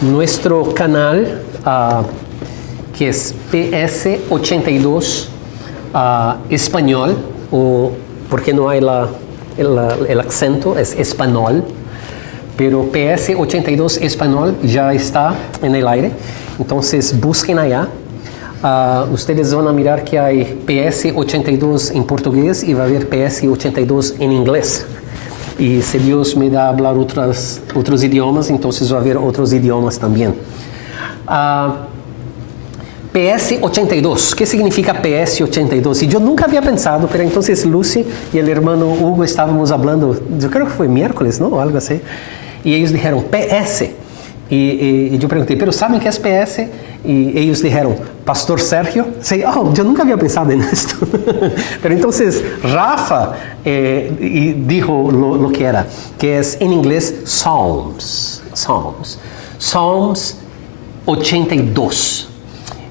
nuestro canal, que es PS82 Español, o porque no hay el acento, es español, pero PS82 Español ya está en el aire, entonces busquen allá. Ustedes van a mirar que hay PS82 en portugués y va a haber PS82 en inglés. Y si Dios me da a hablar otros idiomas, entonces va a haber otros idiomas también. PS82, ¿qué significa PS82? Y yo nunca había pensado, pero entonces Lucy y el hermano Hugo estábamos hablando, yo creo que fue miércoles, ¿no? O algo así. Y ellos dijeron PS. Y yo pregunté, ¿pero saben qué es PS? Y ellos dijeron, Pastor Sergio. Sí, yo nunca había pensado en esto. Pero entonces Rafa dijo lo que era, que es en inglés Psalms 82.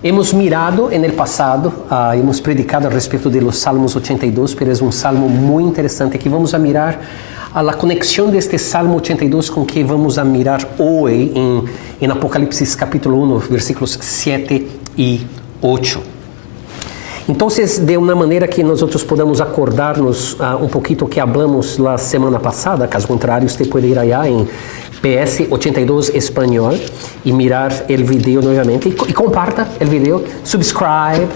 Hemos mirado en el pasado, hemos predicado al respecto de los Salmos 82, pero es un salmo muy interesante que vamos a mirar a la conexión de este Salmo 82 con que vamos a mirar hoy en Apocalipsis capítulo 1, versículos 7 y 8. Entonces, de una manera que nosotros podamos acordarnos un poquito que hablamos la semana pasada, caso contrario, usted puede ir allá en PS82 Español y mirar el video nuevamente y comparta el video, subscribe,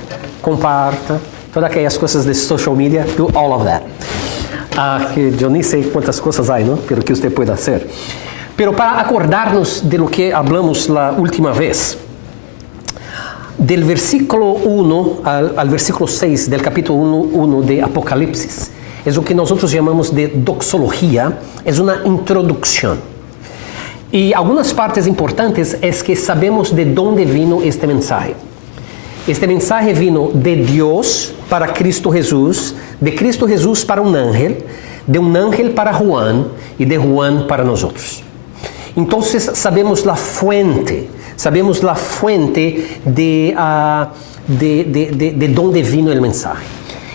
comparta, todas aquellas cosas de social media, do all of that. Que yo ni sé cuántas cosas hay, ¿no? Pero que usted puede hacer. Pero para acordarnos de lo que hablamos la última vez, del versículo 1 al versículo 6 del capítulo 1 de Apocalipsis, es lo que nosotros llamamos de doxología, es una introducción. Y algunas partes importantes es que sabemos de dónde vino este mensaje. Este mensaje vino de Dios para Cristo Jesús, de Cristo Jesús para un ángel, de un ángel para Juan y de Juan para nosotros. Entonces sabemos la fuente de dónde vino el mensaje.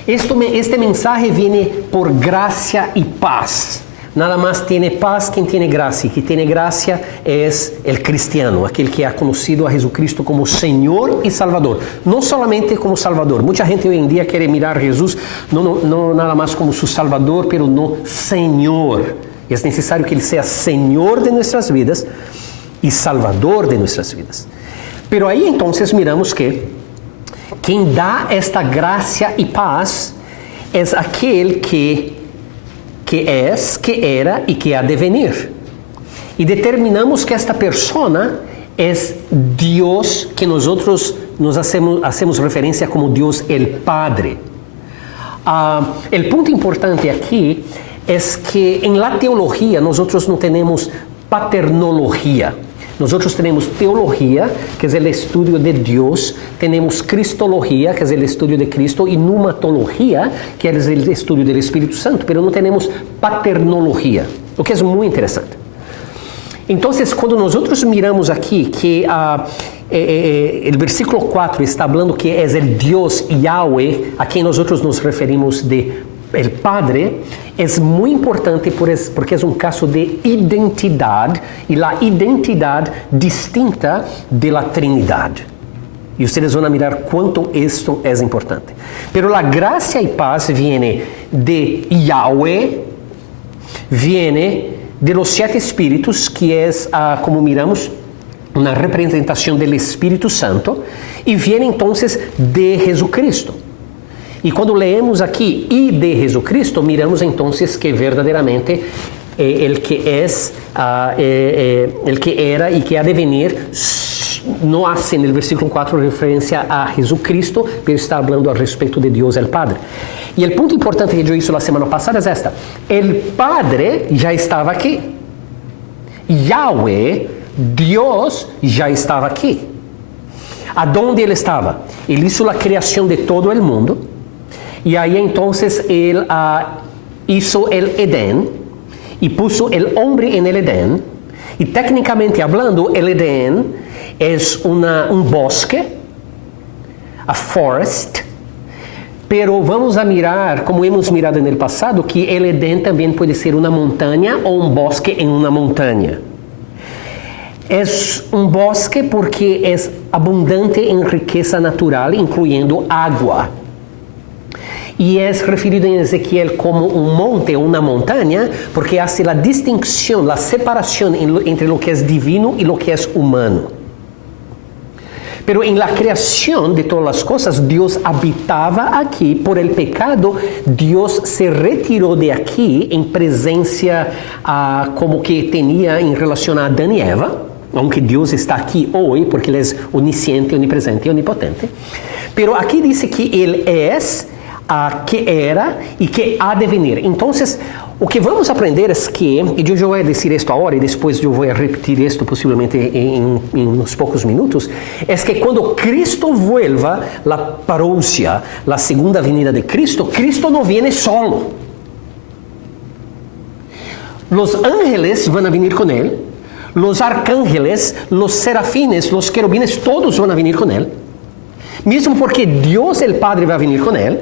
Este mensaje viene por gracia y paz. Nada más tiene paz quien tiene gracia, y quien tiene gracia es el cristiano, aquel que ha conocido a Jesucristo como Señor y Salvador. No solamente como Salvador. Mucha gente hoy en día quiere mirar a Jesús no nada más como su Salvador, pero no Señor. Es necesario que Él sea Señor de nuestras vidas y Salvador de nuestras vidas. Pero ahí entonces miramos que quien da esta gracia y paz es aquel que es, que era y que ha de venir. Y determinamos que esta persona es Dios, que nosotros nos hacemos referencia como Dios el Padre. El punto importante aquí es que en la teología nosotros no tenemos paternología. Nosotros tenemos teología, que es el estudio de Dios, tenemos cristología, que es el estudio de Cristo, y pneumatología, que es el estudio del Espíritu Santo, pero no tenemos paternología, lo que es muy interesante. Entonces, cuando nosotros miramos aquí que el versículo 4 está hablando que es el Dios Yahweh, a quien nosotros nos referimos de el Padre, es muy importante porque es un caso de identidad y la identidad distinta de la Trinidad. Y ustedes van a mirar cuánto esto es importante. Pero la gracia y paz viene de Yahweh, viene de los 7 espíritus, que es, como miramos, una representación del Espíritu Santo, y viene entonces de Jesucristo. Y cuando leemos aquí y de Jesucristo, miramos entonces que verdaderamente el que es, el que era y que ha de venir, no hace en el versículo 4 referencia a Jesucristo, pero está hablando al respecto de Dios el Padre. Y el punto importante que yo hice la semana pasada es esta: el Padre ya estaba aquí. Yahweh, Dios, ya estaba aquí. ¿A dónde Él estaba? Él hizo la creación de todo el mundo. Y ahí entonces Él hizo el Edén y puso el hombre en el Edén. Y técnicamente hablando, el Edén es un bosque, a forest. Pero vamos a mirar, como hemos mirado en el pasado, que el Edén también puede ser una montaña o un bosque en una montaña. Es un bosque porque es abundante en riqueza natural, incluyendo agua. Y es referido en Ezequiel como un monte o una montaña porque hace la distinción, la separación entre lo que es divino y lo que es humano. Pero en la creación de todas las cosas, Dios habitaba aquí. Por el pecado, Dios se retiró de aquí en presencia como que tenía en relación a Adán y Eva, aunque Dios está aquí hoy porque Él es omnisciente, omnipresente y omnipotente. Pero aquí dice que Él es, que era y que ha de venir. Entonces, o que vamos aprender es que, y yo voy a decir esto ahora y después yo voy a repetir esto posiblemente en unos pocos minutos, es que cuando Cristo vuelva, la parousia, la segunda venida de Cristo, Cristo no viene solo. Los ángeles van a venir con Él, los arcángeles, los serafines, los querubines, todos van a venir con Él, mismo porque Dios el Padre va a venir con Él,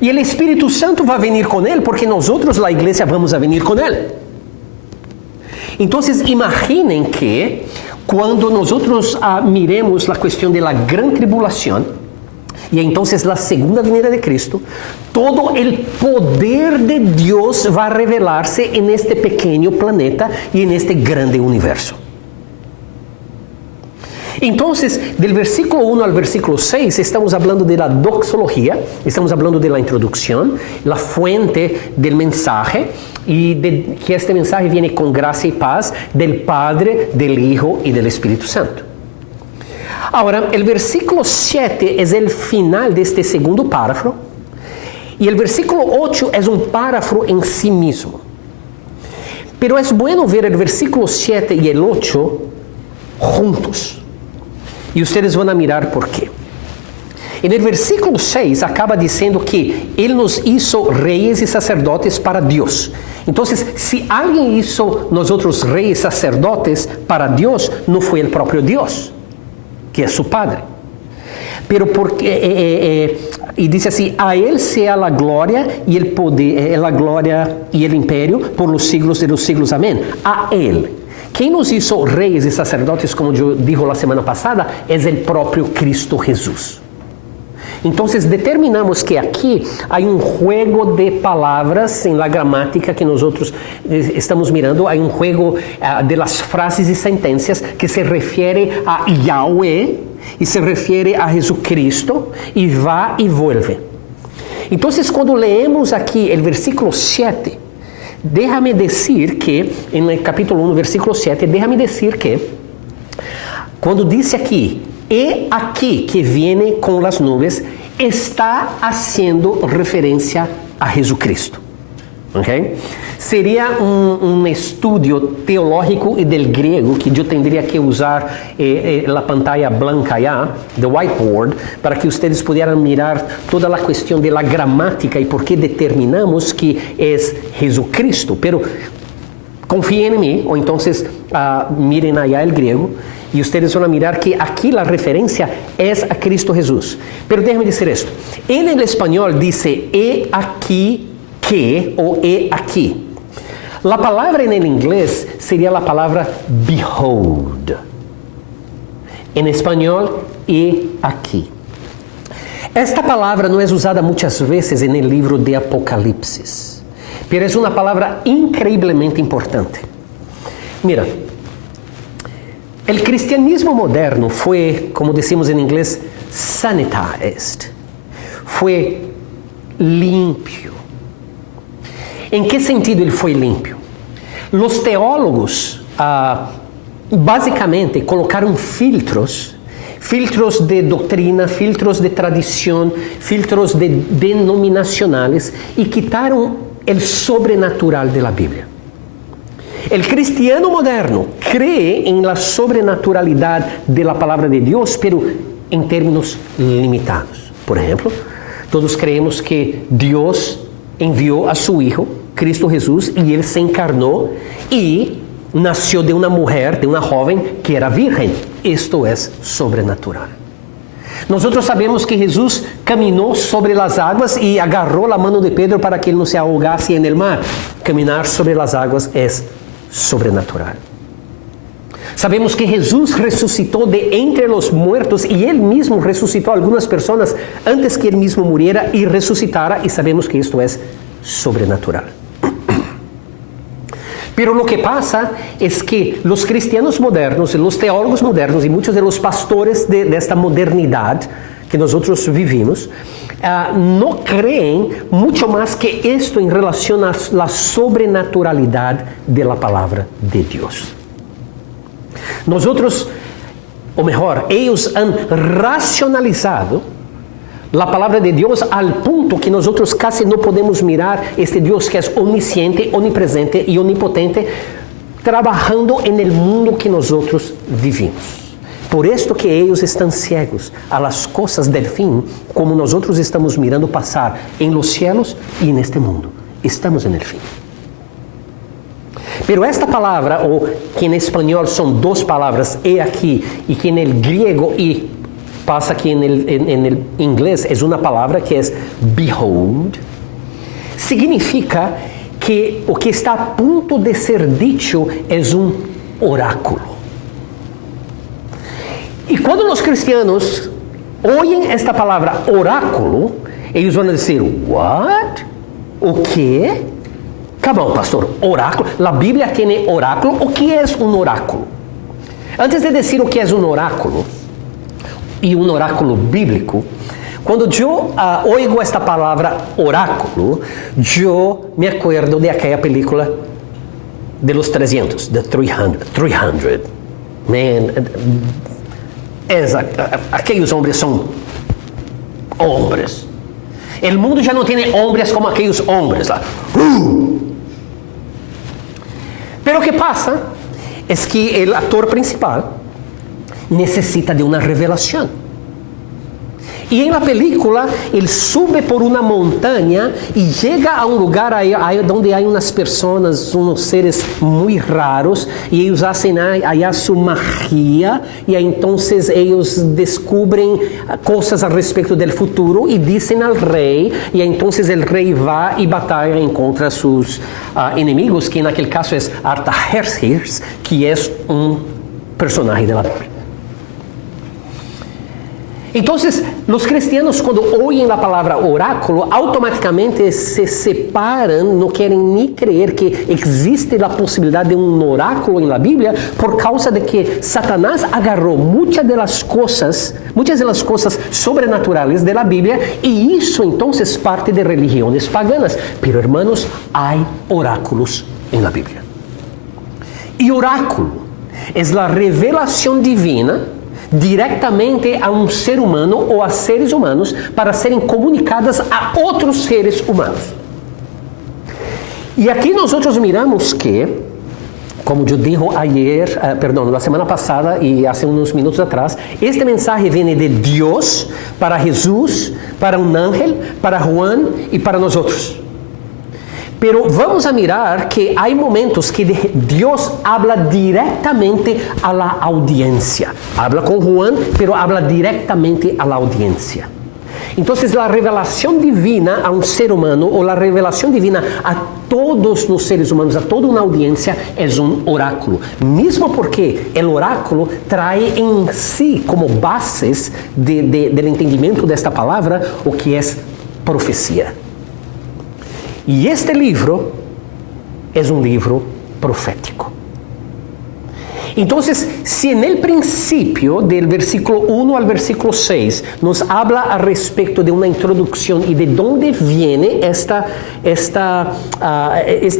y el Espíritu Santo va a venir con Él, porque nosotros, la iglesia, vamos a venir con Él. Entonces, imaginen que cuando nosotros miremos la cuestión de la gran tribulación, y entonces la segunda venida de Cristo, todo el poder de Dios va a revelarse en este pequeño planeta y en este grande universo. Entonces, del versículo 1 al versículo 6, estamos hablando de la doxología, estamos hablando de la introducción, la fuente del mensaje, y de que este mensaje viene con gracia y paz del Padre, del Hijo y del Espíritu Santo. Ahora, el versículo 7 es el final de este segundo párrafo, y el versículo 8 es un párrafo en sí mismo. Pero es bueno ver el versículo 7 y el 8 juntos. E ustedes vão mirar por quê. En el versículo 6 acaba dizendo que Ele nos hizo reyes e sacerdotes para Deus. Então, se alguém hizo nosotros reyes e sacerdotes para Deus, não foi o próprio Deus, que é su Padre. Pero porque, e diz assim, a Ele sea la gloria e el poder, la gloria e el imperio por los siglos de los siglos. Amém. A Ele. Quem nos hizo reyes e sacerdotes, como eu dije la semana passada, é o próprio Cristo Jesús. Então, determinamos que aqui há juego de palavras em la gramática que nós estamos mirando, há juego de las frases e sentencias que se refere a Yahweh e se refere a Jesucristo e va e vuelve. Então, quando leemos aqui o versículo 7, déjame decir que, en el capítulo 1, versículo 7, déjame decir que, cuando dice aquí, he aquí que viene con las nubes, está haciendo referencia a Jesucristo. ¿Okay? Seria estudio teológico e del griego que eu tendría que usar a pantalla blanca ya, the whiteboard, para que ustedes pudieran mirar toda a questão de la gramática e por que determinamos que é Jesucristo. Pero confíen en mí, ou então miren allá el griego, e ustedes vão mirar que aqui a referência é a Cristo Jesús. Pero déjame dizer esto, en el español dice, he aquí que, ou he aqui. La palavra en inglés seria a palavra behold. En español, he aquí. Esta palavra não é usada muitas vezes no livro de Apocalipse, pero é uma palavra increíblemente importante. Mira, o cristianismo moderno foi, como decimos em inglês, sanitized. Foi limpio. Em que sentido ele foi limpo? Os teólogos, basicamente, colocaram filtros de doutrina, filtros de tradição, filtros denominacionais e quitaram o sobrenatural da Bíblia. O cristiano moderno cree em la sobrenaturalidade da palavra de Deus, pero em termos limitados. Por exemplo, todos creemos que Deus enviou a su Hijo, Cristo Jesús, e Ele se encarnou e nasceu de uma mulher, de uma jovem que era virgem. Isto é sobrenatural. Nós sabemos que Jesus caminhou sobre as águas e agarrou a mão de Pedro para que ele não se ahogasse no mar. Caminar sobre as águas é sobrenatural. Sabemos que Jesús resucitó de entre los muertos y Él mismo resucitó a algunas personas antes que Él mismo muriera y resucitara, y sabemos que esto es sobrenatural. Pero lo que pasa es que los cristianos modernos, los teólogos modernos y muchos de los pastores de esta modernidad que nosotros vivimos, no creen mucho más que esto en relación a la sobrenaturalidad de la palabra de Dios. Nosotros, o mejor, ellos han racionalizado la palabra de Dios al punto que nosotros casi no podemos mirar este Dios que es omnisciente, omnipresente y omnipotente trabajando en el mundo que nosotros vivimos. Por esto que ellos están ciegos a las cosas del fin, como nosotros estamos mirando pasar en los cielos y en este mundo. Estamos en el fin. Pero esta palabra, o que en español son dos palabras, he aquí, y que en el griego, y pasa que en el inglés es una palabra que es behold, significa que o que está a punto de ser dicho es un oráculo. Y cuando los cristianos oyen esta palabra oráculo, ellos van a decir, ¿what? ¿O qué? Come on, pastor, oráculo. ¿La Biblia tiene oráculo? ¿O qué es un oráculo? Antes de decir o que es un oráculo, y un oráculo bíblico, cuando yo oigo esta palabra oráculo, yo me acuerdo de aquella película de los 300, de 300. Man, aquellos hombres son hombres. El mundo ya no tiene hombres como aquellos hombres. Pero ¿qué pasa? Es que el actor principal necesita de una revelación. Y en la película, él sube por una montaña y llega a un lugar ahí donde hay unas personas, unos seres muy raros, y ellos hacen allá su magia, y entonces ellos descubren cosas al respecto del futuro y dicen al rey, y entonces el rey va y batalla en contra de sus enemigos, que en aquel caso es Artajerjes, que es un personaje de la Biblia. Entonces, los cristianos cuando oyen la palabra oráculo, automáticamente se separan, no quieren ni creer que existe la posibilidad de un oráculo en la Biblia, por causa de que Satanás agarró muchas de las cosas sobrenaturales de la Biblia y hizo entonces parte de religiones paganas. Pero hermanos, hay oráculos en la Biblia. Y oráculo es la revelación divina directamente a un ser humano o a seres humanos para serem comunicadas a outros seres humanos. E aqui nós miramos que, como eu dije la semana pasada e há uns minutos atrás, este mensaje viene de Deus para Jesús, para um ángel, para Juan e para nós outros. Pero vamos a mirar que hay momentos que Dios habla directamente a la audiencia. Habla con Juan, pero habla directamente a la audiencia. Entonces la revelación divina a un ser humano, o la revelación divina a todos los seres humanos, a toda una audiencia, es un oráculo. Mismo porque el oráculo trae en sí como bases del entendimiento de esta palabra o que es profecía. Y este libro es un libro profético. Entonces, si en el principio del versículo 1 al versículo 6 nos habla al respecto de una introducción y de dónde viene este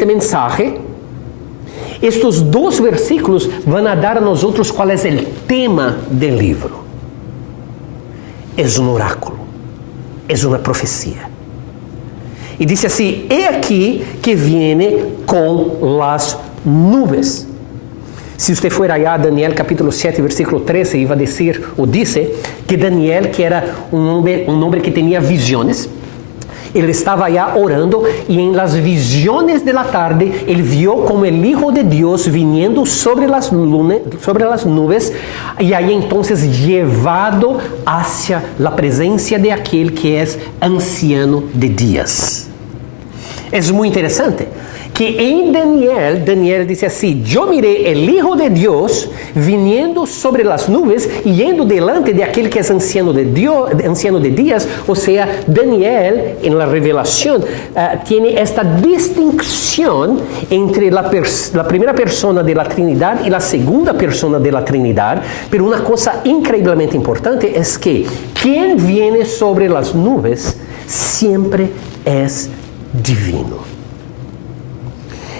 mensaje, estos dos versículos van a dar a nosotros cuál es el tema del libro. Es un oráculo, es una profecía. Y dice así, he aquí que viene con las nubes. Si usted fuera allá a Daniel capítulo 7, versículo 13, iba a decir, o dice, que Daniel, que era un hombre que tenía visiones, él estaba allá orando y en las visiones de la tarde, él vio como el Hijo de Dios viniendo sobre las nubes y ahí entonces llevado hacia la presencia de aquel que es anciano de días. Es muy interesante. que en Daniel dice así: yo miré el Hijo de Dios viniendo sobre las nubes y yendo delante de aquel que es anciano de días. O sea, Daniel en la revelación tiene esta distinción entre la primera persona de la Trinidad y la segunda persona de la Trinidad. Pero una cosa increíblemente importante es que quien viene sobre las nubes siempre es divino.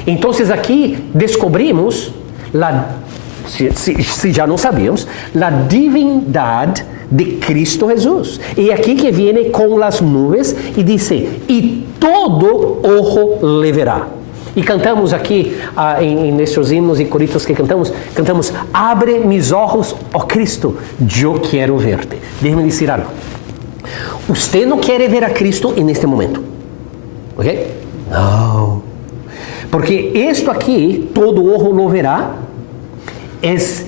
Entonces aquí descobrimos, si ya no sabíamos, la divindad de Cristo Jesús. Y aquí que viene con las nubes y dice: y todo ojo le verá. Y cantamos aquí, en nuestros himnos y coritos que cantamos, abre mis ojos, oh Cristo, yo quiero verte. Déjeme decir algo. Usted no quiere ver a Cristo en este momento, ¿ok? No. Porque esto aquí, todo ojo lo verá, es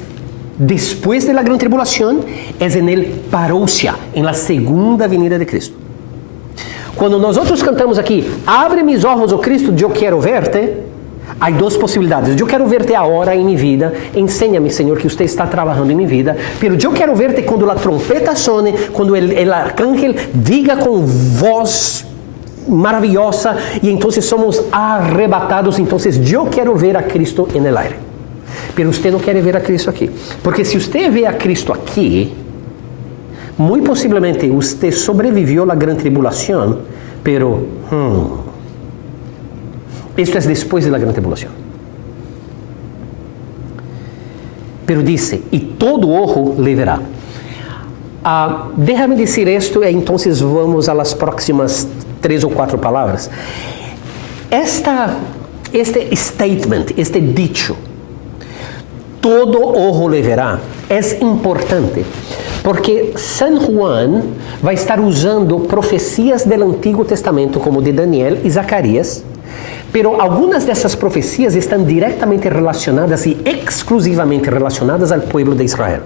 después de la gran tribulación, es en el parousia, en la segunda venida de Cristo. Cuando nosotros cantamos aquí, abre mis ojos, oh Cristo, yo quiero verte, hay dos posibilidades. Yo quiero verte ahora en mi vida, enséñame, Señor, que usted está trabajando en mi vida, pero yo quiero verte cuando la trompeta suene, cuando el arcángel diga con voz maravillosa y entonces somos arrebatados. Entonces yo quiero ver a Cristo en el aire, pero usted no quiere ver a Cristo aquí, porque si usted ve a Cristo aquí, muy posiblemente usted sobrevivió a la gran tribulación, pero esto es después de la gran tribulación. Pero dice: y todo ojo le verá. Déjame decir esto y entonces vamos a las próximas 3 o 4 palabras. Este statement, este dicho, todo ojo le verá, es importante porque San Juan vai estar usando profecias del Antiguo Testamento como de Daniel e Zacarias, pero algunas dessas profecias estão diretamente relacionadas e exclusivamente relacionadas ao povo de Israel.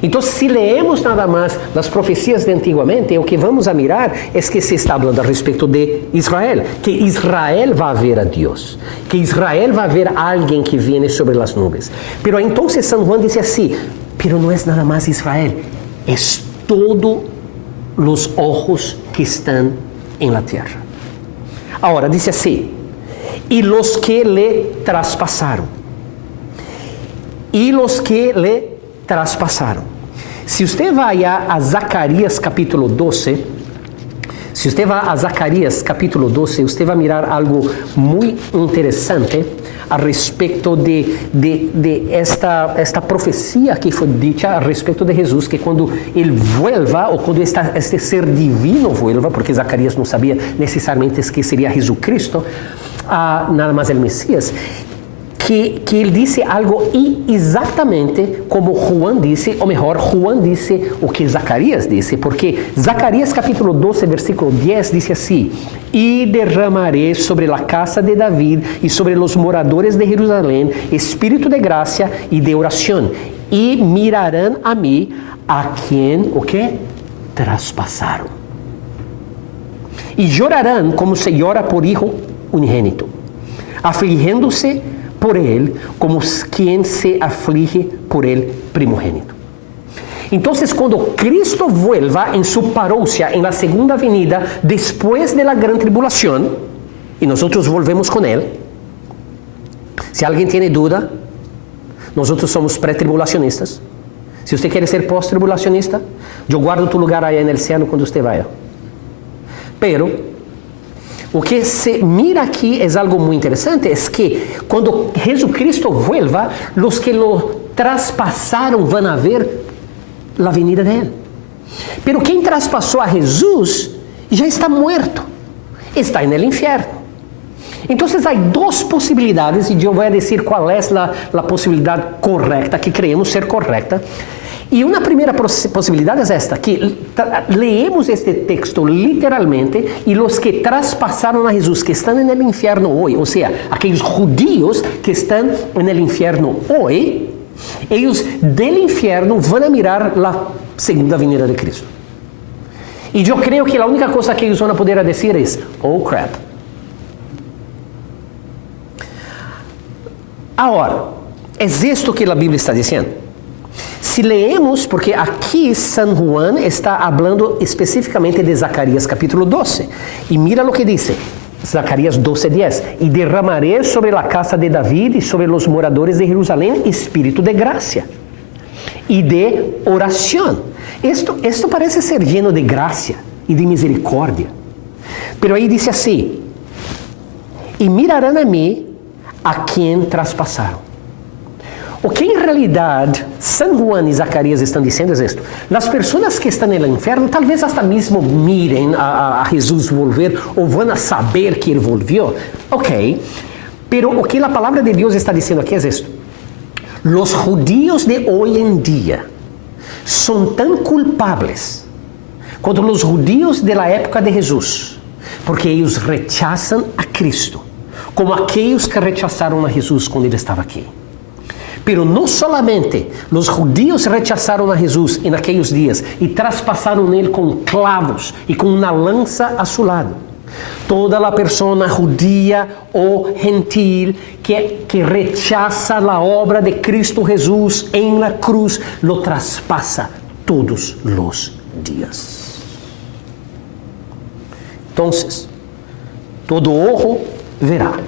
Então, se leemos nada mais as profecias de antigamente, o que vamos a mirar é que se está falando a respeito de Israel, que Israel vai ver a Deus, que Israel vai ver a alguém que vem sobre as nuvens. Pero então San Juan diz assim: pero não é nada mais Israel, é todos os ojos que estão em la terra. Agora, diz assim: e los que le traspassaram. E los que le traspassaram. Se você vai a Zacarias capítulo 12, você vai mirar algo muito interessante a respeito de esta profecia que foi dita a respeito de Jesus, que quando ele vuelva, ou quando este ser divino vuelva, porque Zacarias não sabia necessariamente que seria Jesucristo, nada mais el Messias, que ele disse algo exatamente como Juan disse, ou melhor, Juan disse o que Zacarias disse, porque Zacarias capítulo 12, versículo 10 diz assim: e derramaré sobre a casa de David e sobre os moradores de Jerusalém espírito de graça e de oração, e mirarão a mim a quem, o que? Traspassaram. E chorarão como se chora por hijo unigênito, afligindo-se por ele, como quem se aflige por ele primogênito. Então, quando Cristo vuelva em sua parousia, em la segunda venida, depois de la gran tribulação, e nós volvemos com ele, se alguém tem dúvida, nós somos pré-tribulacionistas. Se você quer ser pós-tribulacionista, eu guardo tu lugar aí no céu quando você vai. Pero o que se mira aqui é algo muito interessante, é que quando Jesucristo vuelva, os que lo traspassaram vão a ver a venida dele. Pero quem traspassou a Jesus já está muerto, está no inferno. Então, há duas possibilidades, e eu vou dizer qual é a possibilidade correta, que creemos ser correta. E uma primeira possibilidade é esta, que leemos este texto literalmente, e os que traspassaram a Jesus, que estão no inferno hoje, ou seja, aqueles judíos que estão no inferno hoje, eles do inferno vão a mirar a segunda venida de Cristo. E eu creio que a única coisa que eles vão poder dizer é: oh crap. Agora, é isto que a Bíblia está dizendo. Se leemos, porque aqui San Juan está falando especificamente de Zacarias capítulo 12. E mira o que diz. Zacarias 12:10. E derramaré sobre a casa de David e sobre os moradores de Jerusalém espírito de graça e de oração. Esto parece ser lleno de graça e de misericórdia. Pero aí diz assim: e mirarão a mim a quem traspassaram. O que em realidade San Juan e Zacarias estão dizendo é isto: as pessoas que estão no inferno talvez até mesmo mirem a Jesus volver ou vão a saber que ele volvió. Ok, pero o que a palavra de Deus está dizendo aqui é isto: os judíos de hoje em dia são tão culpables quanto os judíos da época de Jesus, porque eles rechazam a Cristo, como aqueles que rechazaram a Jesus quando ele estava aqui. Pero não solamente os judíos rechazaram a Jesus em aqueles dias e traspassaram ele com clavos e com uma lança a seu lado. Toda a pessoa judia ou gentil que rechaza a obra de Cristo Jesus em la cruz, lo traspassa todos os dias. Então, todo ojo verá.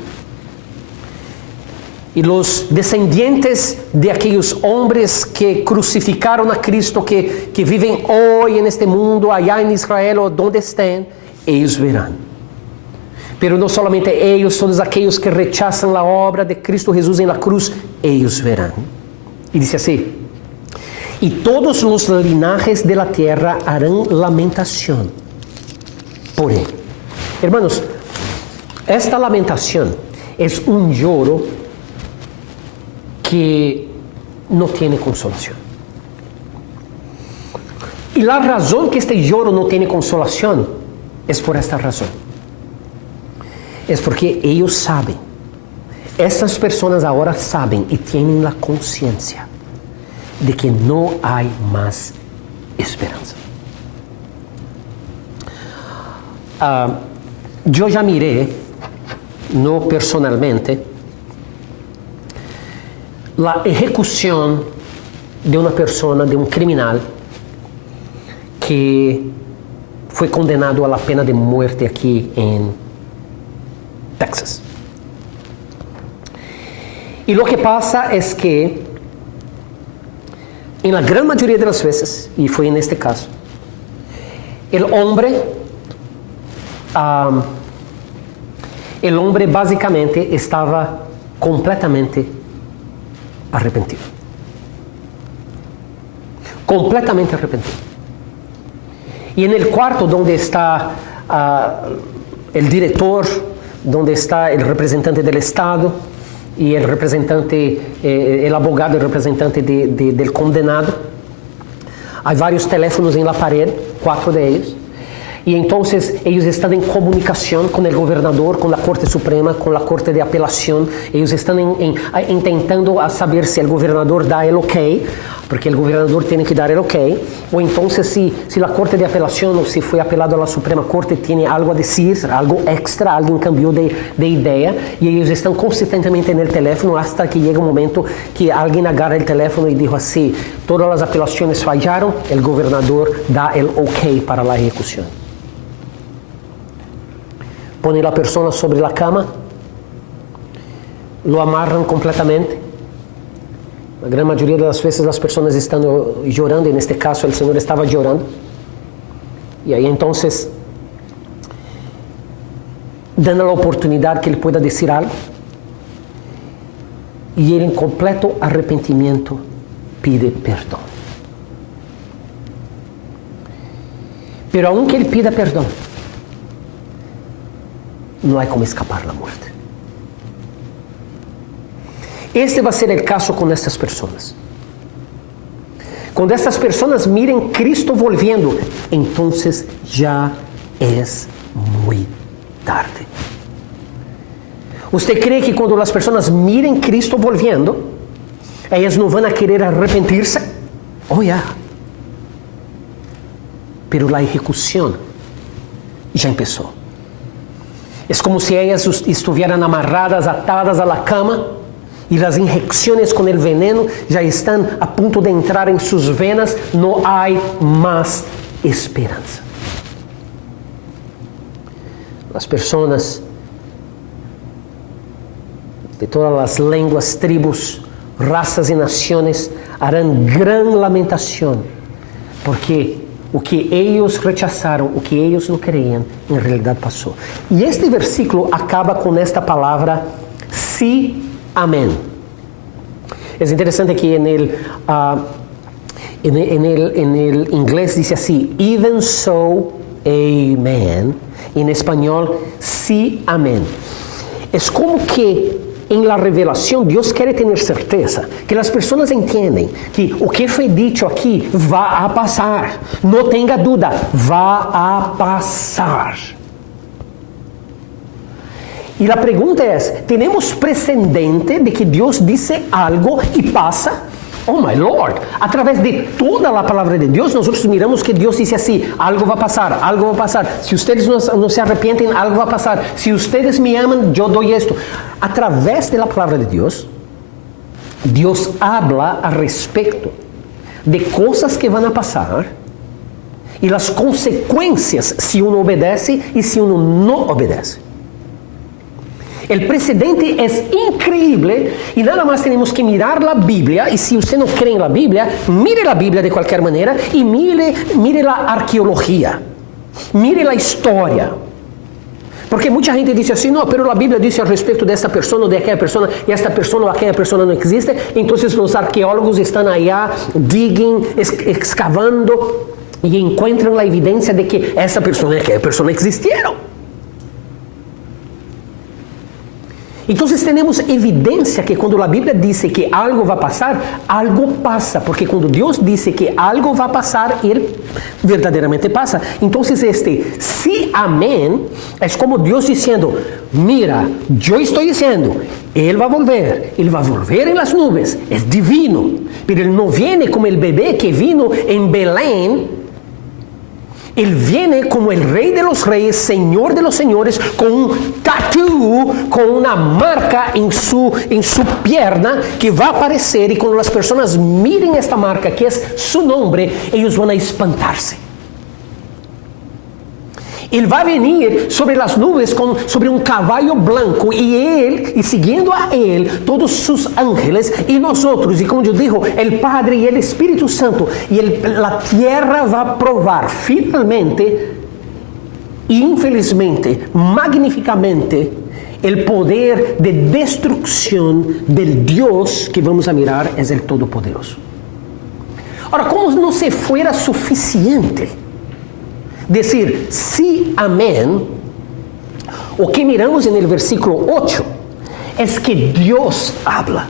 E os descendientes de aqueles homens que crucificaram a Cristo, que vivem hoje neste mundo, allá em Israel ou onde estén, eles verão. Pero não somente eles, todos aqueles que rechazam a obra de Cristo Jesus em la cruz, eles verão. E diz assim: e todos os linajes de la tierra harão lamentação por ele. Hermanos, esta lamentação é um lloro que não tem consolação. E a razão que este lloro não tem consolação é por esta razão. É porque eles sabem, essas pessoas agora sabem e têm a consciência de que não há mais esperança. Eu já mirei, não personalmente, a execução de uma pessoa, de um criminal que foi condenado à pena de morte aqui em Texas. E o que passa é que, em la gran maioria das vezes, e foi neste caso, o homem basicamente estava completamente arrependido. Completamente arrependido. E no quarto onde está o diretor, onde está o representante do Estado e o representante, o abogado, o representante do condenado, há vários teléfonos em la parede, 4 deles. E então eles estão em comunicação com o governador, com a Corte Suprema, com a Corte de Apelação. Eles estão tentando saber se o governador dá o ok, porque o governador tem que dar o ok, ou então se a Corte de Apelação, ou se foi apelado à Suprema Corte, tem algo a dizer, algo extra, alguém cambiou de ideia, e eles estão consistentemente no telefone, até que chega um momento que alguém agarra o telefone e diz assim: todas as apelações falharam, o governador dá o ok para a execução. Põe a pessoa sobre a cama, lo amarram completamente. A grande maioria das vezes as pessoas estão chorando, e neste caso o Senhor estava chorando. E aí então dando a oportunidade que ele pueda dizer algo, e ele, em completo arrependimento, pide perdão. Pero aunque ele pida perdão, não há como escapar da morte. Este vai ser o caso com estas pessoas. Quando estas pessoas mirem Cristo volviendo, então já é muito tarde. Você crê que quando as pessoas mirem Cristo volviendo, elas não vão a querer arrepentir-se? Oh, já. Pero a execução já começou. É como se elas estuvieran amarradas, atadas a la cama, y las inyecciones con el veneno ya están a punto de entrar en sus venas, no hay más esperanza. Las personas de todas las lenguas, tribus, razas y naciones harán gran lamentación, porque o que ellos rechazaron, o que ellos no creían, en realidad pasó. Y este versículo acaba con esta palabra, sí, amén. Es interesante que en el inglés dice así, even so, amen. En español, sí, amén. Es como que en la revelación Dios quiere tener certeza, que las personas entienden que o que fue dicho aquí va a pasar. No tenga duda, va a pasar. Y la pregunta es, ¿tenemos precedente de que Dios dice algo y pasa? Oh my Lord, a través de toda la palabra de Dios nosotros miramos que Dios dice así, algo va a pasar, algo va a pasar. Si ustedes no se arrepienten, algo va a pasar. Si ustedes me aman, yo doy esto. A través de la palabra de Dios, Dios habla al respecto de cosas que van a pasar y las consecuencias si uno obedece y si uno no obedece. El precedente es increíble y nada más tenemos que mirar la Biblia, y si usted no cree en la Biblia, mire la Biblia de cualquier manera y mire la arqueología, mire la historia. Porque mucha gente dice así, no, pero la Biblia dice al respecto de esta persona o de aquella persona, y esta persona o aquella persona no existe, entonces los arqueólogos están allá, excavando y encuentran la evidencia de que esa persona y aquella persona existieron. Entonces tenemos evidencia que cuando la Biblia dice que algo va a pasar, algo pasa, porque cuando Dios dice que algo va a pasar, Él verdaderamente pasa. Entonces sí, amén, es como Dios diciendo, mira, yo estoy diciendo, Él va a volver en las nubes, es divino, pero Él no viene como el bebé que vino en Belén. Él viene como el Rey de los Reyes, Señor de los Señores, con un tattoo, con una marca en su pierna que va a aparecer, y cuando las personas miren esta marca, que es su nombre, ellos van a espantarse. Él va a venir sobre las nubes sobre un caballo blanco, y siguiendo a Él, todos sus ángeles y nosotros, y como yo digo, el Padre y el Espíritu Santo, y la tierra va a probar finalmente, infelizmente, magníficamente, el poder de destrucción del Dios que vamos a mirar es el Todopoderoso. Ahora, como no se fuera suficiente decir sí, amén, o que miramos en el versículo 8 es que Dios habla.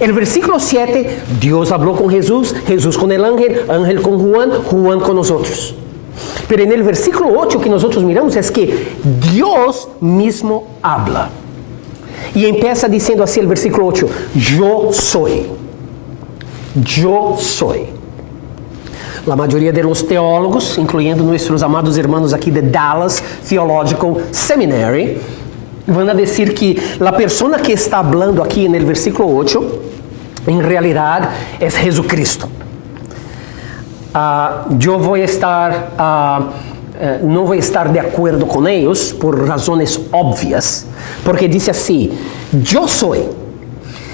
El versículo 7, Dios habló con Jesús, Jesús con el ángel, ángel con Juan, Juan con nosotros. Pero en el versículo 8 que nosotros miramos es que Dios mismo habla. Y empieza diciendo así el versículo 8, yo soy. Yo soy. La mayoría de los teólogos, incluyendo nuestros amados hermanos aquí de Dallas Theological Seminary, van a decir que la persona que está hablando aquí en el versículo 8, en realidad es Jesucristo. Yo voy a estar, no voy a estar de acuerdo con ellos por razones obvias, porque dice así, yo soy.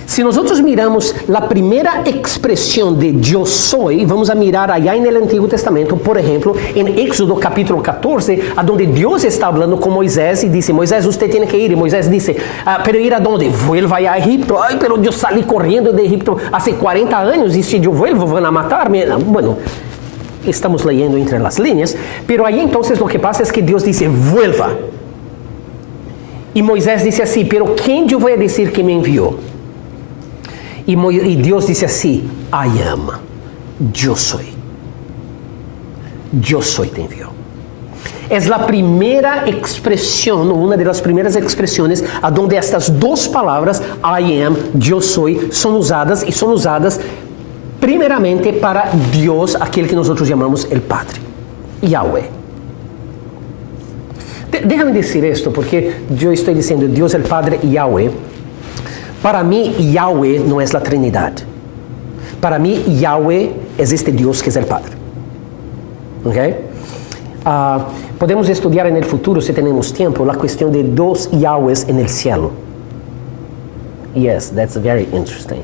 Si nosotros miramos la primera expresión de yo soy, vamos a mirar allá en el Antiguo Testamento, por ejemplo, en Éxodo capítulo 14, a donde Dios está hablando con Moisés y dice, Moisés, usted tiene que ir. Y Moisés dice, pero ir a dónde? Vuelva a Egipto. Ay, pero yo salí corriendo de Egipto hace 40 años y si yo vuelvo van a matarme. Bueno, estamos leyendo entre las líneas, pero ahí entonces lo que pasa es que Dios dice, vuelva. Y Moisés dice así, pero ¿quién yo voy a decir que me envió? Y Dios dice así, I am, yo soy. Yo soy te envió. Es la primera expresión, una de las primeras expresiones, a donde estas dos palabras, I am, yo soy, son usadas, y son usadas primeramente para Dios, aquel que nosotros llamamos el Padre, Yahweh. Déjame decir esto, porque yo estoy diciendo Dios el Padre y Yahweh, Para mí, Yahweh no es la Trinidad. Para mí, Yahweh es este Dios que es el Padre. ¿Okay? Podemos estudiar en el futuro, si tenemos tiempo, la cuestión de dos Yahwehs en el cielo. Yes, that's very interesting.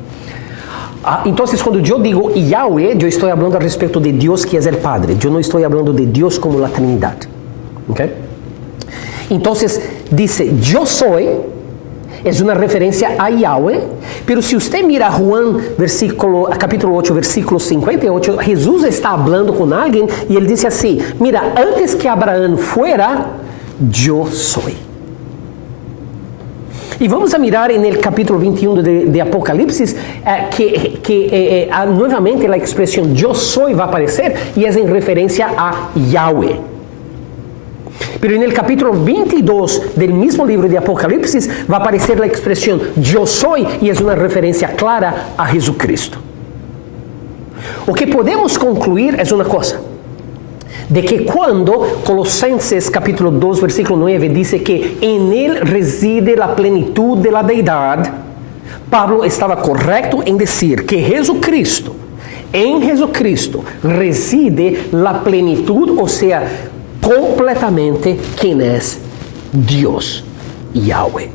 Entonces, cuando yo digo Yahweh, yo estoy hablando al respecto de Dios que es el Padre. Yo no estoy hablando de Dios como la Trinidad. ¿Okay? Entonces, dice, yo soy, es una referencia a Yahweh, pero si usted mira Juan, capítulo 8, versículo 58, Jesús está hablando con alguien y él dice así, mira, antes que Abraham fuera, yo soy. Y vamos a mirar en el capítulo 21 de Apocalipsis que nuevamente la expresión yo soy va a aparecer y es en referencia a Yahweh. Pero en el capítulo 22 del mismo libro de Apocalipsis va a aparecer la expresión yo soy y es una referencia clara a Jesucristo. Lo que podemos concluir es una cosa. De que cuando Colosenses capítulo 2 versículo 9 dice que en él reside la plenitud de la deidad, Pablo estaba correcto en decir que en Jesucristo reside la plenitud, o sea, completamente quien es Dios, Yahweh.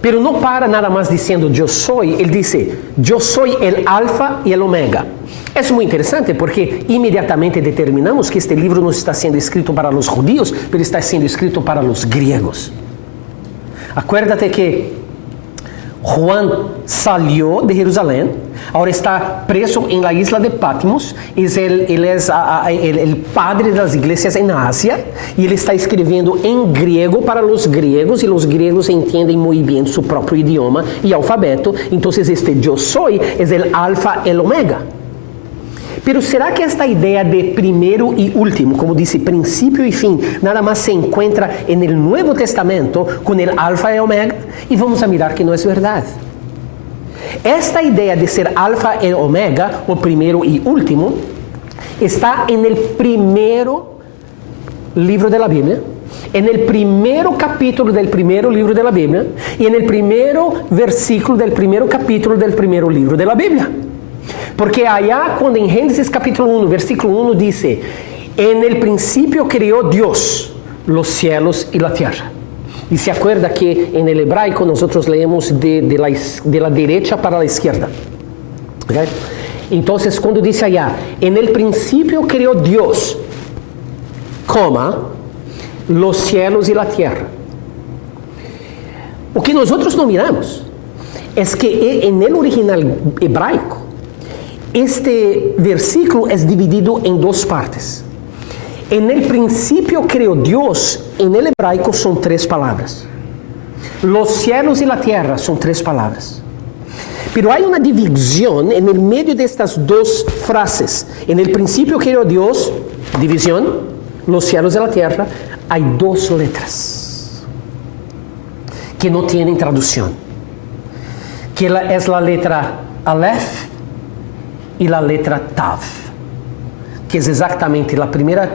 Pero no para nada más diciendo yo soy, él dice yo soy el alfa y el omega. Es muy interesante porque inmediatamente determinamos que este libro no está siendo escrito para los judíos, pero está siendo escrito para los griegos. Acuérdate que Juan salió de Jerusalén, ahora está preso en la isla de Patmos, él es el padre de las iglesias en Asia, y él está escribiendo en griego para los griegos, y los griegos entienden muy bien su propio idioma y alfabeto, entonces este yo soy es el alfa, el omega. Pero ¿será que esta idea de primero y último, como dice principio y fin, nada más se encuentra en el Nuevo Testamento con el alfa y omega? Y vamos a mirar que no es verdad. Esta idea de ser alfa y omega, o primero y último, está en el primero libro de la Biblia, en el primero capítulo del primero libro de la Biblia, y en el primero versículo del primero capítulo del primero libro de la Biblia. Porque allá cuando en Génesis capítulo 1, versículo 1 dice, en el principio creó Dios los cielos y la tierra. Y se acuerda que en el hebraico nosotros leemos de la derecha para la izquierda. ¿Okay? Entonces cuando dice allá, en el principio creó Dios, los cielos y la tierra. Lo que nosotros no miramos es que en el original hebraico, este versículo es dividido en dos partes. En el principio creó Dios, en el hebraico son 3 palabras. Los cielos y la tierra son 3 palabras. Pero hay una división en el medio de estas 2 frases. En el principio creó Dios, división, los cielos y la tierra, hay 2 letras que no tienen traducción. Que es la letra Aleph y la letra Tav, que es exactamente la primera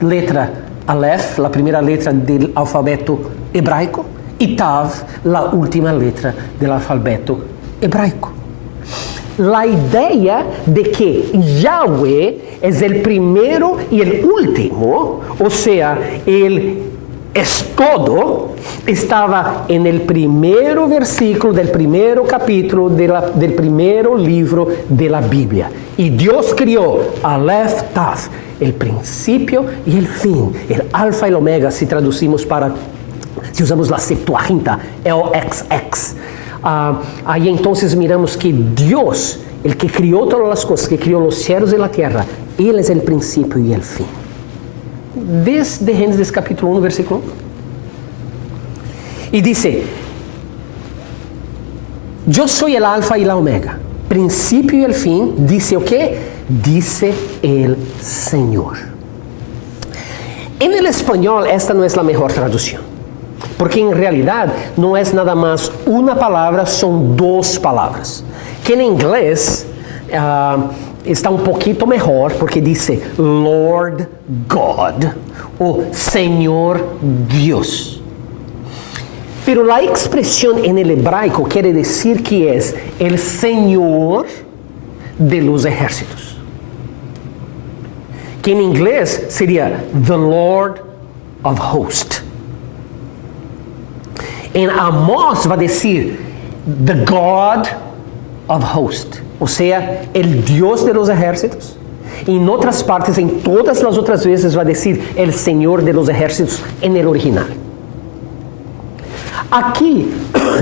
letra Aleph, la primera letra del alfabeto hebraico, y Tav, la última letra del alfabeto hebraico. La idea de que Yahweh es el primero y el último, o sea, Él es todo, estaba en el primero versículo del primero capítulo del primero libro de la Biblia. Y Dios crió Aleph Tav, el principio y el fin, el alfa y el omega, si usamos la Septuaginta, LXX. Ahí entonces miramos que Dios, el que crió todas las cosas, que crió los cielos y la tierra, Él es el principio y el fin. Desde Génesis capítulo 1, versículo 1. Y dice, yo soy el alfa y la omega, principio y el fin, dice ¿o qué? Dice el Señor. En el español esta no es la mejor traducción, porque en realidad no es nada más una palabra, son 2 palabras. Que en inglés está un poquito mejor porque dice Lord God o Señor Dios. Pero la expresión en el hebraico quiere decir que es el Señor de los ejércitos. Que en inglés sería the Lord of Hosts. En Amós va a decir the God of Hosts, o sea, el Dios de los ejércitos. Y en otras partes, en todas las otras veces va a decir el Señor de los ejércitos en el original. Aquí,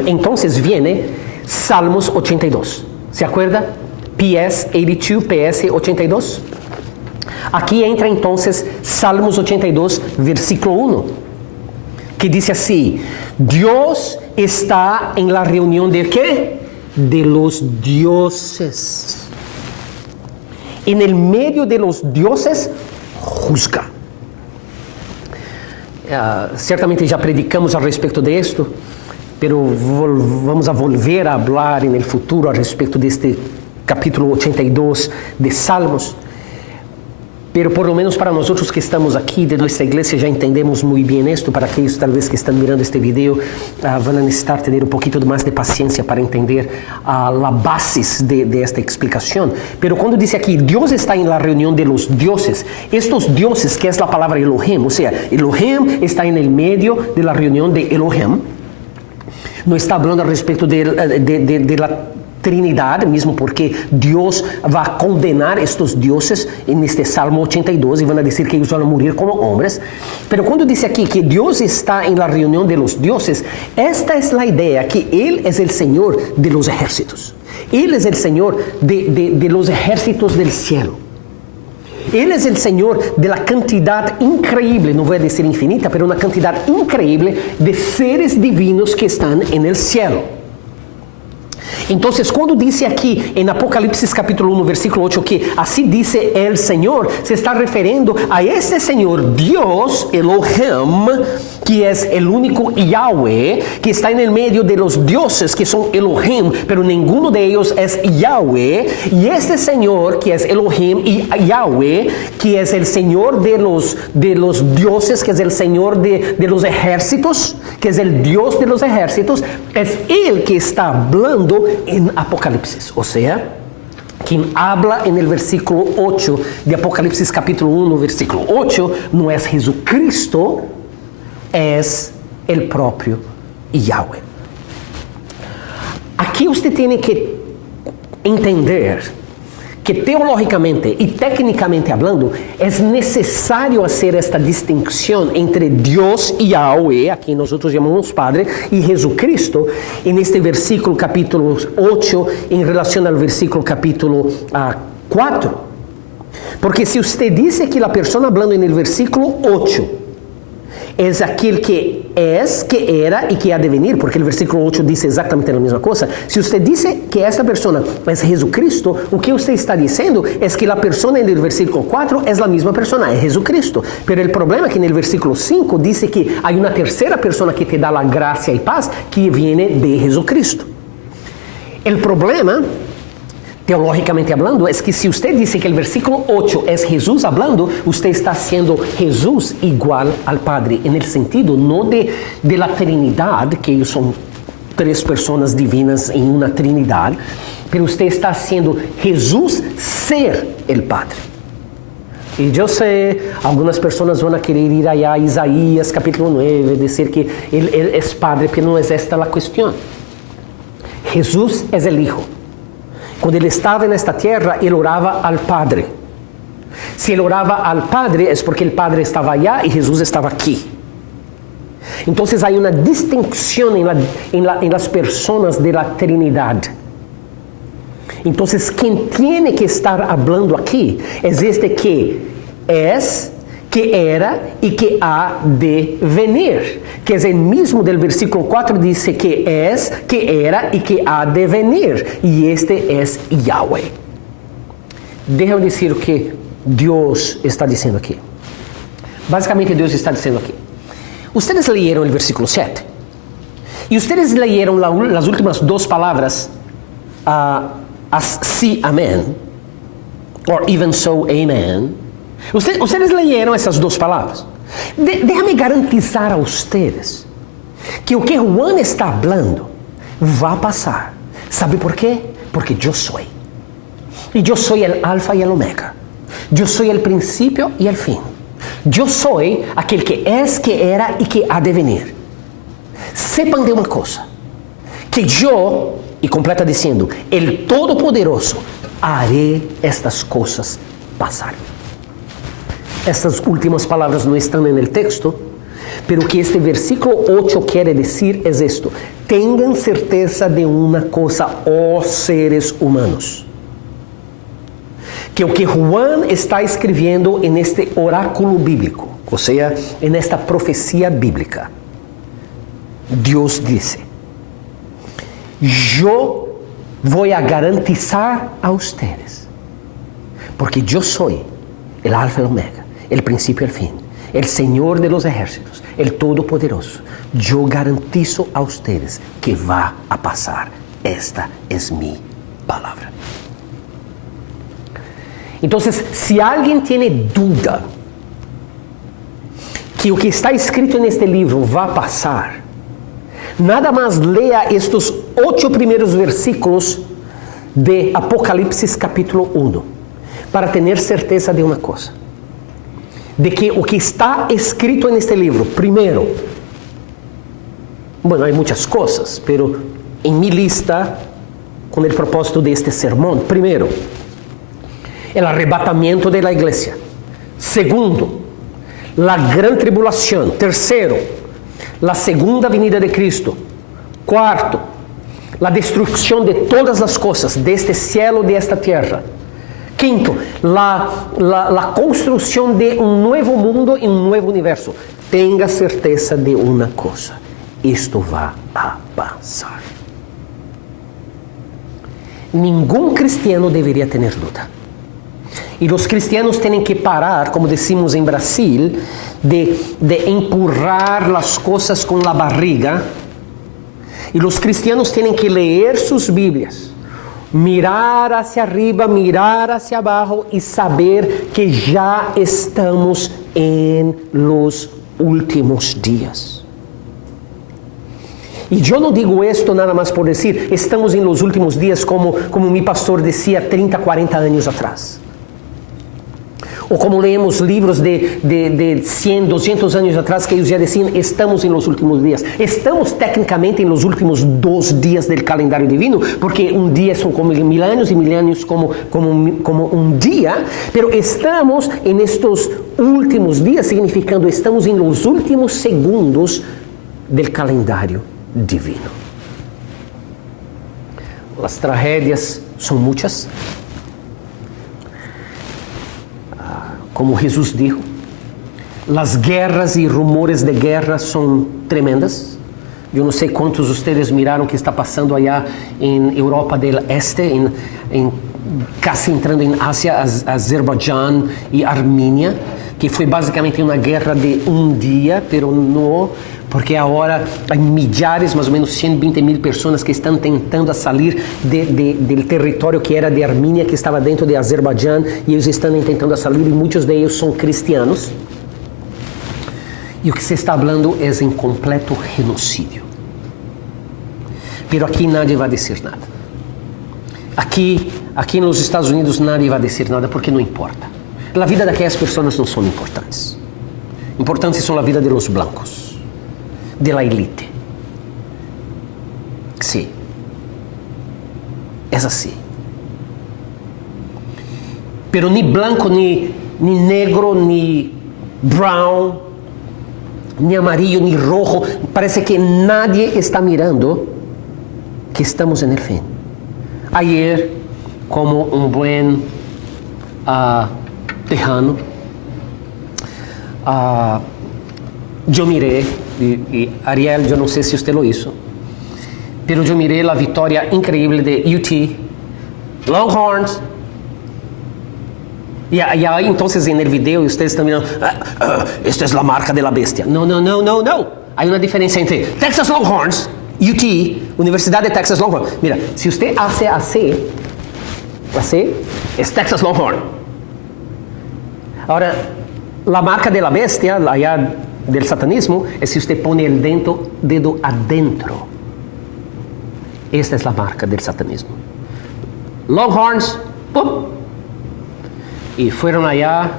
entonces, viene Salmos 82. ¿Se acuerda? PS 82, PS 82. Aquí entra entonces Salmos 82, versículo 1, que dice así: Dios está en la reunión de ¿qué? De los dioses. En el medio de los dioses, juzga. Ciertamente ya predicamos al respecto de esto, pero vamos a volver a hablar en el futuro al respecto de este capítulo 82 de Salmos. Pero por lo menos para nosotros que estamos aquí de nuestra iglesia ya entendemos muy bien esto. Para aquellos tal vez que están mirando este video van a necesitar tener un poquito más de paciencia para entender la base de esta explicación. Pero cuando dice aquí, Dios está en la reunión de los dioses, estos dioses, que es la palabra Elohim, o sea, Elohim está en el medio de la reunión de Elohim. No está hablando al respecto de la Trinidad, mismo porque Dios va a condenar estos dioses en este Salmo 82 y van a decir que ellos van a morir como hombres. Pero cuando dice aquí que Dios está en la reunión de los dioses, esta es la idea que Él es el Señor de los ejércitos. Él es el Señor de los ejércitos del cielo. Él es el Señor de la cantidad increíble, no voy a decir infinita, pero una cantidad increíble de seres divinos que están en el cielo. Entonces, cuando dice aquí en Apocalipsis capítulo 1, versículo 8, que así dice el Señor, se está refiriendo a ese Señor, Dios, Elohim, que es el único Yahweh, que está en el medio de los dioses que son Elohim, pero ninguno de ellos es Yahweh. Y este Señor, que es Elohim y Yahweh, que es el Señor de los dioses, que es el Señor de los ejércitos, que es el Dios de los ejércitos, es Él que está hablando en Apocalipsis. O sea, quien habla en el versículo 8 de Apocalipsis capítulo 1, versículo 8, no es Jesucristo, es el propio Yahweh. Aquí usted tiene que entender que teológicamente y técnicamente hablando es necesario hacer esta distinción entre Dios y Yahweh, aquí nosotros llamamos Padre, y Jesucristo en este versículo capítulo 8 en relación al versículo capítulo 4. Porque si usted dice que la persona hablando en el versículo 8 es aquel que es, que era y que ha de venir, porque el versículo 8 dice exactamente la misma cosa. Si usted dice que esta persona es Jesucristo, o que usted está diciendo es que la persona en el versículo 4 es la misma persona, es Jesucristo. Pero el problema es que en el versículo 5 dice que hay una tercera persona que te da la gracia y paz que viene de Jesucristo. El problema, teológicamente hablando, es que si usted dice que el versículo 8 es Jesús hablando, usted está haciendo Jesús igual al Padre, en el sentido no de la Trinidad, que ellos son tres personas divinas en una Trinidad, pero usted está haciendo Jesús ser el Padre. Y yo sé, algunas personas van a querer ir allá a Isaías capítulo 9, decir que él es Padre, pero no es esta la cuestión. Jesús es el Hijo. Cuando Él estaba en esta tierra, Él oraba al Padre. Si Él oraba al Padre, es porque el Padre estaba allá y Jesús estaba aquí. Entonces hay una distinción en las personas de la Trinidad. Entonces, quien tiene que estar hablando aquí es este que es, que era y que ha de venir, que es el mismo del versículo 4, dice que es, que era y que ha de venir, y este es Yahweh. Déjame decir o que Dios está diciendo aquí. Basicamente Dios está diciendo aquí. Ustedes leyeron el versículo 7, y ustedes leyeron las últimas dos palabras, sí, amén, or even so, amen. Ustedes leyeron esas dos palabras. Déjame garantizar a ustedes que o que Juan está falando vai passar. ¿Sabe por quê? Porque eu sou. E eu sou o alfa e o omega. Eu sou o princípio e o fim. Eu sou aquele que é, que era e que há de venir. Sepan de uma coisa, que eu, e completa dizendo, el Todo-Poderoso, haré estas coisas passar. Estas últimas palavras não estão no texto, pero que este versículo 8 quer dizer é isto: tenham certeza de uma coisa, ó seres humanos, que o que Juan está escrevendo neste oráculo bíblico, ou seja, nesta profecia bíblica, Deus disse: eu vou garantizar a ustedes, porque eu sou o alfa e o omega, o princípio e o fim, o Senhor de los ejércitos, o Todo-Poderoso. Eu garantizo a ustedes que vai a passar. Esta é minha palavra. Então, se alguém tem dúvida que o que está escrito neste livro vai passar, nada mais leia estes 8 primeiros versículos de Apocalipse capítulo 1, para ter certeza de uma coisa, de que o que está escrito neste livro, primeiro, há muitas coisas, pero em minha lista, com o propósito deste sermão, primeiro, o arrebatamento da igreja. Segundo, a gran tribulação. Terceiro, a segunda venida de Cristo. Quarto, a destruição de todas as coisas, deste cielo, de esta terra. Quinto, a construção de um novo mundo e um novo universo. Tenha certeza de uma coisa: isto vai a passar. Nenhum cristiano deveria ter dúvida. E os cristianos têm que parar, como decimos em Brasil, de empurrar as coisas com a barriga. E os cristianos têm que ler suas Bíblias, mirar hacia arriba, mirar hacia abaixo e saber que já estamos em los últimos dias. E eu não digo isto nada mais por dizer, estamos em los últimos dias como meu pastor dizia 30, 40 anos atrás. Ou como leemos livros de 100, 200 anos atrás, que eles já diziam, estamos em los últimos dias. Estamos tecnicamente em los últimos 2 dias do calendário divino, porque um dia são como 1000 anos e 1000 anos como um dia, pero estamos em estes últimos dias, significando estamos em los últimos segundos do calendário divino. As tragédias são muitas. Como Jesus dijo, as guerras e rumores de guerra são tremendas. Eu não sei quantos de vocês miraram o que está passando allá em Europa do Este, casi entrando em Ásia, Azerbaijão e Armênia, que foi basicamente uma guerra de um dia, pero não, porque agora há milhares, mais ou menos 120 mil pessoas que estão tentando sair do território que era de Armênia, que estava dentro de Azerbaijão, e eles estão tentando sair, e muitos deles são cristianos. E o que se está falando é em completo genocídio. Pero aqui nadie vai dizer nada. Aqui nos Estados Unidos nadie vai dizer nada, porque não importa. A vida daquelas pessoas não são importantes. Importantes são a vida de los blancos, de la elite. Sim. É assim. Pero ni blanco, ni negro, ni brown, ni amarillo, ni rojo. Parece que nadie está mirando que estamos en el fin. Ayer, como un buen tejano, yo miré, y Ariel, yo no sé si usted lo hizo, pero yo miré la victoria increíble de UT, Longhorns. Y ahí entonces en el video ustedes están mirando, esta es la marca de la bestia. No. Hay una diferencia entre Texas Longhorns, UT, Universidad de Texas Longhorns. Mira, si usted hace así, es Texas Longhorn. Ahora, la marca de la bestia, allá del satanismo es si usted pone el dedo adentro. Esta es la marca del satanismo. Longhorns, ¡pum! Y fueron allá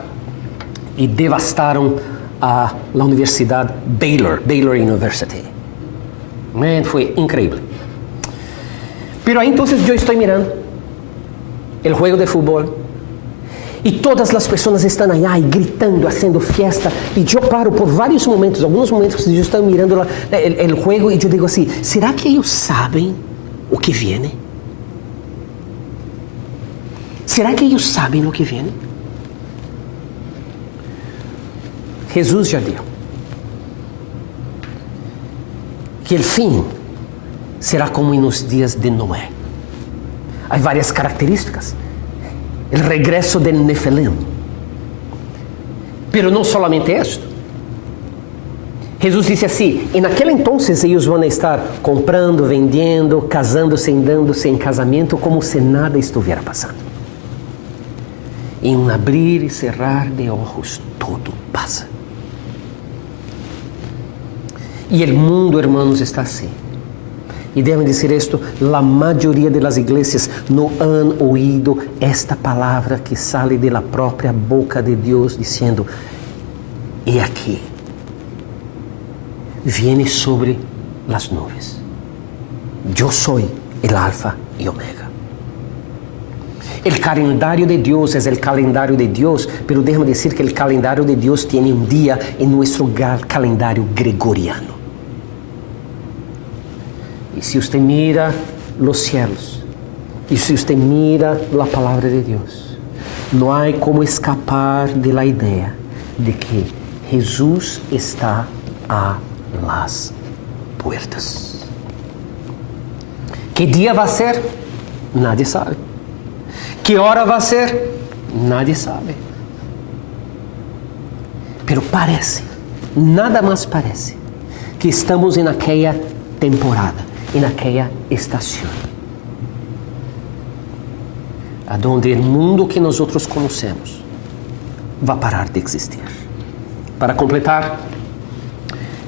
y devastaron a la Universidad Baylor University. Man, fue increíble. Pero ahí entonces yo estoy mirando el juego de fútbol y todas las personas están allá y gritando, haciendo fiesta, y yo paro por varios momentos, algunos momentos yo estoy mirando el juego y yo digo así, ¿será que ellos saben o que viene? ¿Será que ellos saben lo que viene? Jesús ya dijo que el fin será como en los días de Noé. Hay varias características. El regreso del Nefelim. Pero no solamente esto. Jesús dice así, en aquel entonces ellos van a estar comprando, vendiendo, casándose y dándose en casamiento como si nada estuviera pasando. En un abrir y cerrar de ojos todo pasa. Y el mundo, hermanos, está así. Y déjame decir esto, la mayoría de las iglesias no han oído esta palabra que sale de la propia boca de Dios diciendo, he aquí, viene sobre las nubes. Yo soy el Alfa y Omega. El calendario de Dios es el calendario de Dios, pero déjame decir que el calendario de Dios tiene un día en nuestro calendario gregoriano. Y si usted mira los cielos, y si usted mira la palabra de Dios, no hay como escapar de la idea de que Jesús está a las puertas. ¿Qué día va a ser? Nadie sabe. ¿Qué hora va a ser? Nadie sabe. Pero parece, nada más parece, que estamos en aquella temporada, en aquella estación, a donde el mundo que nosotros conocemos va a parar de existir. Para completar,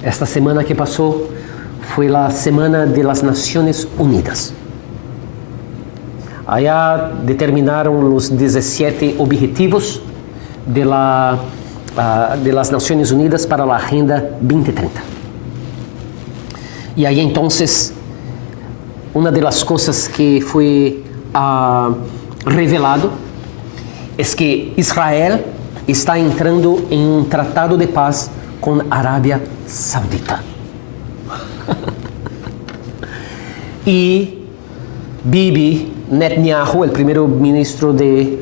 esta semana que pasó fue la Semana de las Naciones Unidas. Allá determinaron los 17 objetivos de las Naciones Unidas para la Agenda 2030. Y ahí entonces, una de las cosas que fue revelado es que Israel está entrando en un tratado de paz con Arabia Saudita. Y Bibi Netanyahu, el primer ministro de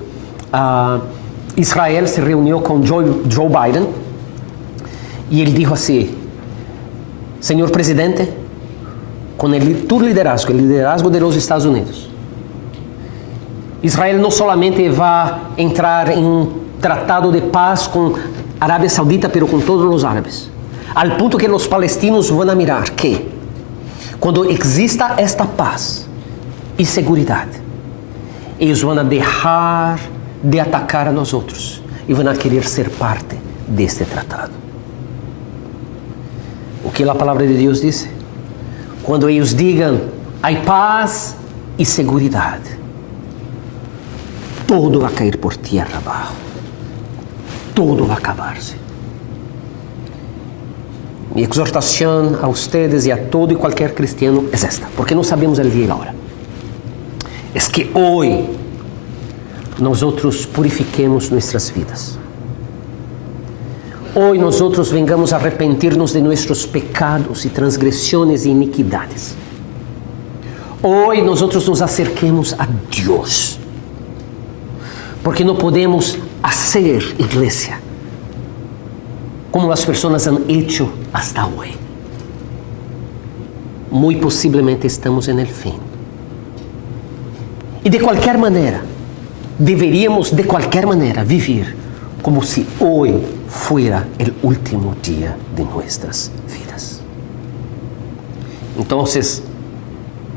Israel, se reunió con Joe Biden y él dijo así, señor presidente, con tu liderazgo, el liderazgo de los Estados Unidos, Israel no solamente va a entrar en un tratado de paz con Arabia Saudita, pero con todos los árabes, al punto que los palestinos van a mirar que cuando exista esta paz y seguridad, ellos van a dejar de atacar a nosotros y van a querer ser parte de este tratado. O que la palabra de Dios dice, cuando ellos digan hay paz y seguridad, todo va a caer por tierra abajo, todo va a acabarse. Mi exhortación a ustedes y a todo y cualquier cristiano es esta, porque no sabemos el día y la hora. Es que hoy nosotros purifiquemos nuestras vidas. Hoy nosotros vengamos a arrepentirnos de nuestros pecados y transgresiones e iniquidades. Hoy nosotros nos acerquemos a Dios. Porque no podemos hacer iglesia como las personas han hecho hasta hoy. Muy posiblemente estamos en el fin. Y de cualquier manera, deberíamos de cualquier manera vivir como si hoy fuera el último día de nuestras vidas. Entonces,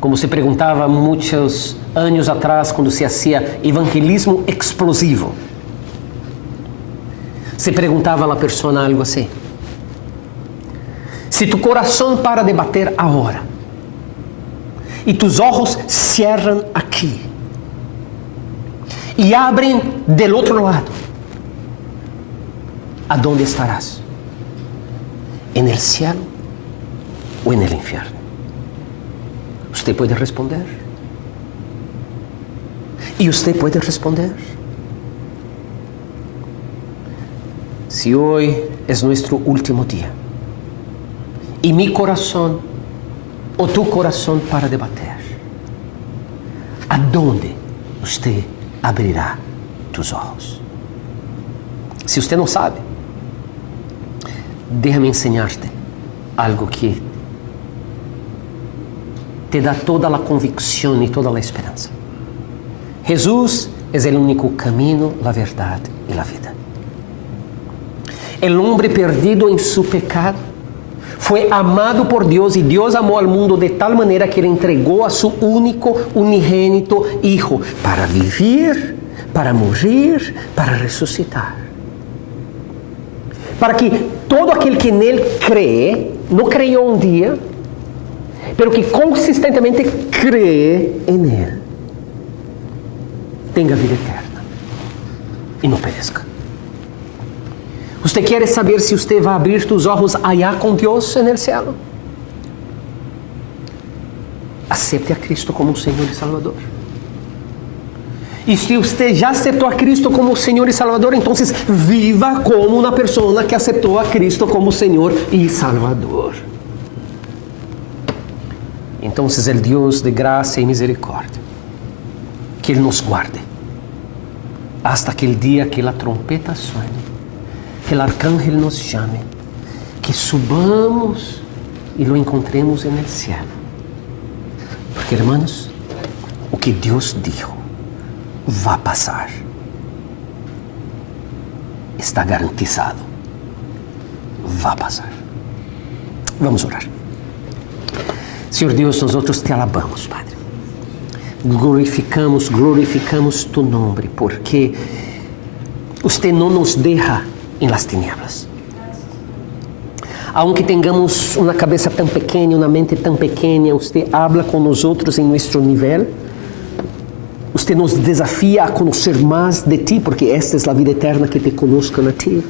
como se preguntaba muchos años atrás cuando se hacía evangelismo explosivo, se preguntaba a la persona algo así: Si tu corazón para de bater ahora y tus ojos cierran aquí y abren del otro lado, ¿a dónde estarás? ¿En el cielo o en el infierno? Usted puede responder. Y usted puede responder. Si hoy es nuestro último día y mi corazón o tu corazón para de bater, ¿a dónde usted abrirá tus ojos? Si usted no sabe, déjame enseñarte algo que te da toda la convicción y toda la esperanza. Jesús es el único camino, la verdad y la vida. El hombre perdido en su pecado fue amado por Dios y Dios amó al mundo de tal manera que le entregó a su único, unigénito Hijo para vivir, para morir, para resucitar. Para que todo aquel que en Él cree, no creyó un día, pero que consistentemente cree en Él, tenga vida eterna y no perezca. ¿Usted quiere saber si usted va a abrir tus ojos allá con Dios en el cielo? Acepte a Cristo como Señor y Salvador. Y si usted ya aceptó a Cristo como Señor y Salvador, entonces viva como una persona que aceptó a Cristo como Señor y Salvador. Entonces el Dios de gracia y misericordia, que Él nos guarde hasta aquel día que la trompeta suene, que el arcángel nos llame, que subamos y lo encontremos en el cielo. Porque, hermanos, o que Dios dijo va a pasar. Está garantizado. Va a pasar. Vamos a orar. Señor Dios, nosotros te alabamos, Padre. Glorificamos tu nombre, porque usted no nos deja en las tinieblas. Aunque tengamos una cabeza tan pequeña, una mente tan pequeña, usted habla con nosotros en nuestro nivel. Usted nos desafía a conocer más de ti, porque esta es la vida eterna, que te conozcan a ti.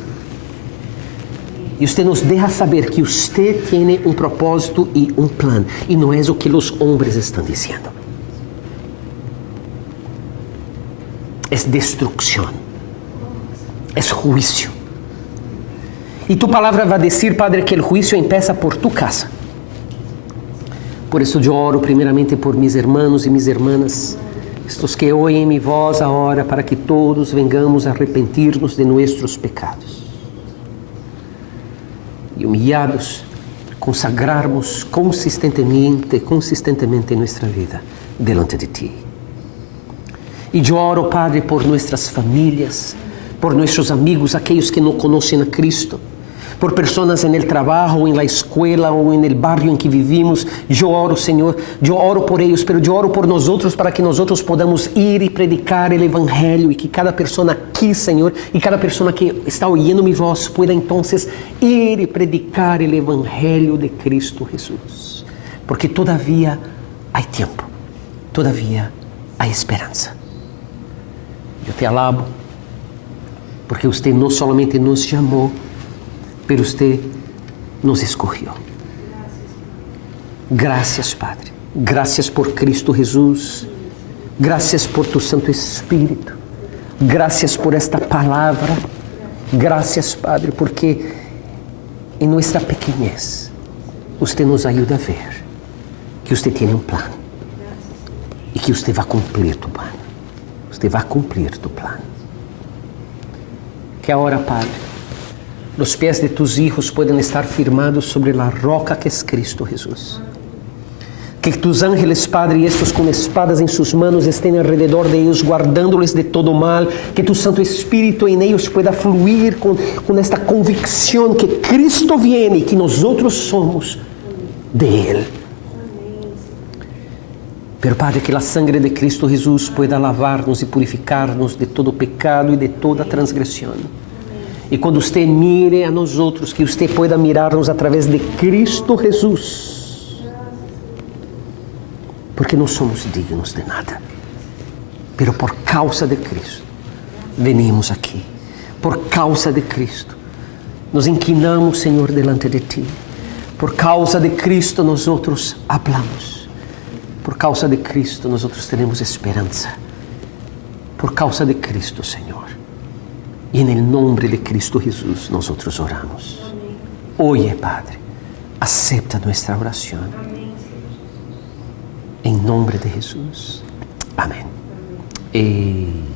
Y usted nos deja saber que usted tiene un propósito y un plan, y no es lo que los hombres están diciendo. Es destrucción, es juicio. Y tu palabra va a decir, Padre, que el juicio empieza por tu casa. Por eso yo oro primeramente por mis hermanos y mis hermanas, estos que oyen mi voz ahora, para que todos vengamos a arrepentirnos de nuestros pecados. Y humillados, consagrarnos consistentemente nuestra vida delante de ti. Y yo oro, Padre, por nuestras familias, por nuestros amigos, aquellos que no conocen a Cristo, por personas en el trabajo, o en la escuela, o en el barrio en que vivimos. Yo oro, Señor, yo oro por ellos, pero yo oro por nosotros, para que nosotros podamos ir y predicar el Evangelio, y que cada persona aquí, Señor, y cada persona que está oyendo mi voz, pueda entonces ir y predicar el Evangelio de Cristo Jesús. Porque todavía hay tiempo, todavía hay esperanza. Yo te alabo, porque usted no solamente nos llamó, pero usted nos escogió. Gracias, Padre. Gracias por Cristo Jesús. Gracias por tu Santo Espíritu. Gracias por esta palabra. Gracias, Padre, porque en nuestra pequeñez usted nos ayuda a ver que usted tiene un plan y que usted va a cumplir tu plan. Usted va a cumplir tu plan. Que ahora, Padre, los pies de tus hijos puedan estar firmados sobre la roca que es Cristo Jesús. Que tus ángeles, Padre, y estos con espadas en sus manos estén alrededor de ellos, guardándoles de todo mal. Que tu Santo Espíritu en ellos pueda fluir con esta convicción que Cristo viene y que nosotros somos de Él. Pero, Padre, que la sangre de Cristo Jesús pueda lavarnos y purificarnos de todo pecado y de toda transgresión. E quando você mire a nós outros, que você pueda mirar-nos através de Cristo Jesus. Porque não somos dignos de nada. Pero por causa de Cristo, venimos aqui. Por causa de Cristo, nos inclinamos, Senhor, delante de Ti. Por causa de Cristo, nós outros hablamos. Por causa de Cristo, nós outros temos esperança. Por causa de Cristo, Senhor. E em nome de Cristo Jesus, nós outros oramos. Oye, Padre, acepta nossa oração. Em nome de Jesus. Amém. E